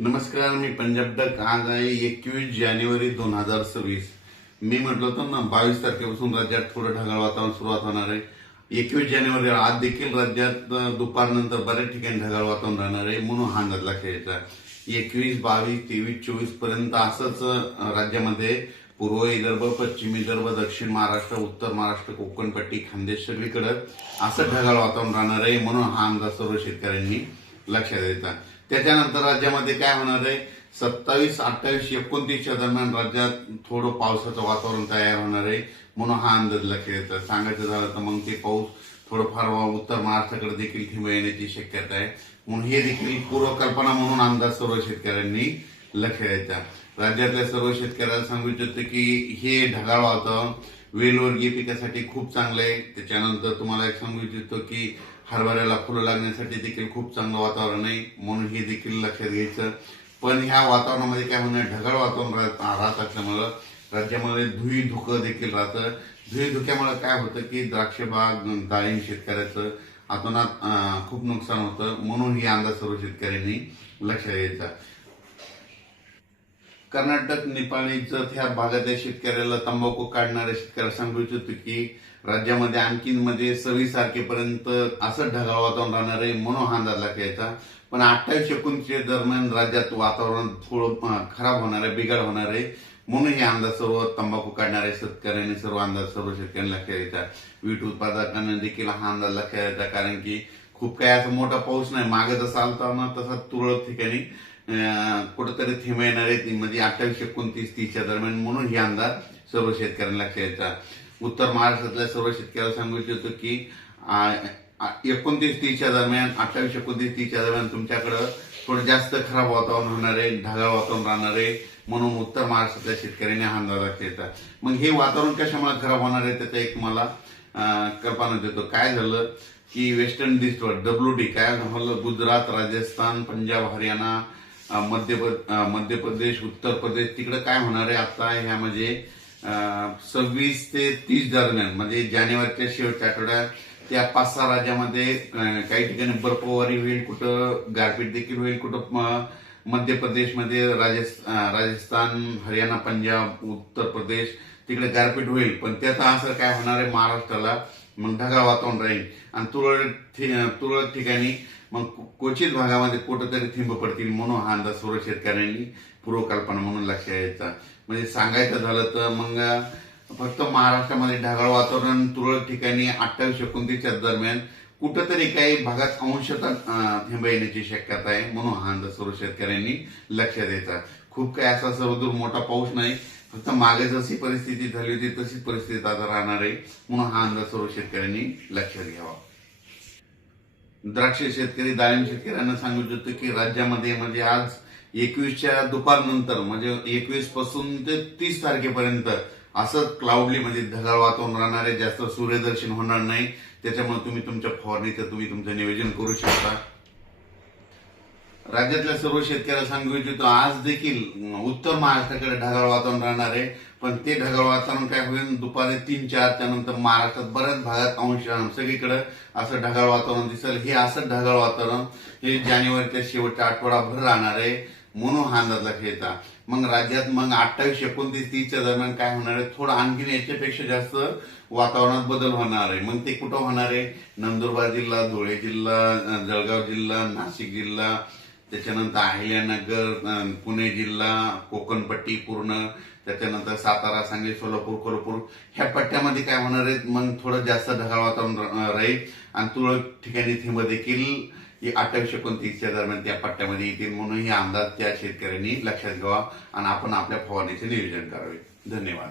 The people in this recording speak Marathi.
नमस्कार, मी पंजाब डक. आज आहे 21 जानेवारी 2026. मी म्हटलं होतं ना 22 तारखेपासून राज्यात थोडं ढगाळ वातावरण सुरुवात होणार आहे. 21 जानेवारी आज देखील राज्यात दुपारनंतर बऱ्याच ठिकाणी ढगाळ वातावरण राहणार आहे, म्हणून हा अंदाज लक्षात घ्यायचा. 21, 22, 23, 24 पर्यंत असंच राज्यामध्ये पूर्व विदर्भ, पश्चिम विदर्भ, दक्षिण महाराष्ट्र, उत्तर महाराष्ट्र, कोकणपट्टी, खानदेश सगळीकडे असं ढगाळ वातावरण राहणार आहे, म्हणून हा अंदाज सर्व शेतकऱ्यांनी लक्षात द्यायचा. त्याच्यानंतर राज्यामध्ये काय होणार आहे, 27, 28, 29च्या दरम्यान राज्यात थोडं पावसाचं वातावरण तयार होणार आहे, म्हणून हा अंदाज लक्षात येतं. सांगायचं झालं तर मग ते पाऊस थोडंफार उत्तर महाराष्ट्राकडे देखील ठिंब येण्याची शक्यता आहे, म्हणून हे देखील पूर्वकल्पना म्हणून अंदाज सर्व शेतकऱ्यांनी लक्षात द्यायचा. राज्यातल्या सर्व शेतकऱ्याला सांगू इच्छितो की हे ढगाळ वातावरण वेलवर्गीय पिकासाठी खूप चांगलं आहे. त्याच्यानंतर तुम्हाला एक सांगू इच्छितो की हरभऱ्याला फुलं लागण्यासाठी देखील खूप चांगलं वातावरण आहे, म्हणून हे देखील लक्षात घ्यायचं. पण ह्या वातावरणामध्ये काय होणार, ढगाळ वातावरण राहत असल्यामुळं राज्यामध्ये धुई धुकं देखील राहतं. धुई धुक्यामुळे काय होतं की द्राक्ष बाग, डाळिंब शेतकऱ्याचं अतोनात खूप नुकसान होतं, म्हणून ही अंदाज सर्व शेतकऱ्यांनी लक्षात घ्यायचा. कर्नाटक, नेपाळ इथं ह्या भागातल्या शेतकऱ्याला तंबाखू काढणाऱ्या शेतकऱ्याला सांगू इच्छितो की राज्यामध्ये आणखीन 26 तारखेपर्यंत असं ढगाळ वातावरण राहणार आहे, म्हणून हा अंदाज लक्षात. पण 28, 29 दरम्यान राज्यात वातावरण थोडं खराब होणार आहे, बिघाड होणार आहे, म्हणून हे अंदाज सर्व तंबाखू काढणाऱ्या शेतकऱ्यांनी सर्व शेतकऱ्यांनी लक्षात घ्यायचा. वीट उत्पादकांना देखील हा अंदाज लक्षात घ्यायचा, कारण की खूप काही असा मोठा पाऊस नाही, मागे जसा आलता ना तसा तुरळक ठिकाणी कुठेतरी थेंब येणार आहे, म्हणजे 28, 29, 30च्या दरम्यान, म्हणून ही अंदाज सर्व शेतकऱ्यांना लक्षात घ्यायचा. उत्तर महाराष्ट्रातल्या सर्व शेतकऱ्याला सांगू इच्छितो की 29, 30च्या दरम्यान, 28, 29, 30च्या दरम्यान तुमच्याकडं थोडं जास्त खराब वातावरण होणार आहे, ढगाळ वातावरण राहणार आहे, म्हणून उत्तर महाराष्ट्रातल्या शेतकऱ्यांनी हा अंदाज लक्षात घ्यायचा. मग हे वातावरण कशामुळे खराब होणार आहे त्याचा एक मला कल्पना देतो. काय झालं की वेस्टर्न डिस्ट्रिक्ट WD काय झालं, गुजरात, राजस्थान, पंजाब, हरियाणा, मध्य प्रदेश, उत्तर प्रदेश, तिकडे काय होणार आहे आता ह्यामध्ये 26 ते 30 दरम्यान, म्हणजे जानेवारीच्या शेवटच्या आठवड्यात त्या 5-6 राज्यामध्ये काही ठिकाणी बर्फवारी होईल, कुठं गारपीट देखील होईल, कुठं मध्य प्रदेशमध्ये, राजस्थान, हरियाणा, पंजाब, उत्तर प्रदेश तिकडे गारपीट होईल. पण त्याचा असर काय होणार आहे महाराष्ट्राला, मग ढगाळ वातावरण राहील आणि तुरळक ठिकाणी मग क्वचित भागामध्ये कुठंतरी थिंब पडतील, म्हणून हा अंदाज सर्व शेतकऱ्यांनी पूर्वकल्पना म्हणून लक्षात घ्यायचा. म्हणजे सांगायचं झालं तर मग फक्त महाराष्ट्रामध्ये ढगाळ वातावरण तुरळक ठिकाणी 28, 29च्या दरम्यान कुठंतरी काही भागात अंशतः थिंब येण्याची शक्यता आहे, म्हणून हा अंदाज सर्व शेतकऱ्यांनी लक्षात द्यायचा. खूप काही असा सर्वदूर मोठा पाऊस नाही, फक्त मागे जशी परिस्थिती झाली होती तशीच परिस्थिती आता राहणार आहे, म्हणून हा अंदाज सर्व शेतकऱ्यांनी लक्षात घ्यावा. द्राक्ष शेतकरी, डाळिंब शेतकऱ्यांना सांगू इच्छितो की राज्यामध्ये म्हणजे आज 21च्या दुपारनंतर, म्हणजे 21 पासून ते 30 तारखेपर्यंत असं क्लाउडली म्हणजे ढगाळ वातावरण राहणार आहे, जास्त सूर्यदर्शन होणार नाही, त्याच्यामुळे तुम्ही तुमच्या फवारणीचं तुमचं नियोजन करू शकता. राज्यातल्या सर्व शेतकऱ्याला सांगू इच्छितो आज देखील उत्तर महाराष्ट्राकडे ढगाळ वातावरण राहणार आहे, पण ते ढगाळ वातावरण काय होईल, दुपारी 3-4च्या नंतर महाराष्ट्रात बऱ्याच भागात सगळीकडे असं ढगाळ वातावरण दिसेल. हे असं ढगाळ वातावरण हे जानेवारीच्या शेवटच्या आठवडाभर राहणार आहे, म्हणून हा अंदाज लक्षात येता. मग राज्यात मग 28, 29, 30च्या दरम्यान काय होणार आहे, थोडं आणखीन याच्यापेक्षा जास्त वातावरणात बदल होणार आहे. मग ते कुठं होणार आहे, नंदुरबार जिल्हा, धुळे जिल्हा, जळगाव जिल्हा, नाशिक जिल्हा, त्याच्यानंतर अहिल्यानगर, पुणे जिल्हा, कोकणपट्टी पूर्ण, त्याच्यानंतर सातारा, सांगली, सोलापूर, कोल्हापूर ह्या पट्ट्यामध्ये काय होणार आहे, मग थोडं जास्त ढगाळ वातावरण राहील आणि तुरळक ठिकाणी थिंब देखील 28, 29च्या दरम्यान त्या पट्ट्यामध्ये येतील, म्हणून हे अंदाज त्या शेतकऱ्यांनी लक्षात घ्यावा आणि आपण आपल्या फवारणीचे नियोजन करावे. धन्यवाद.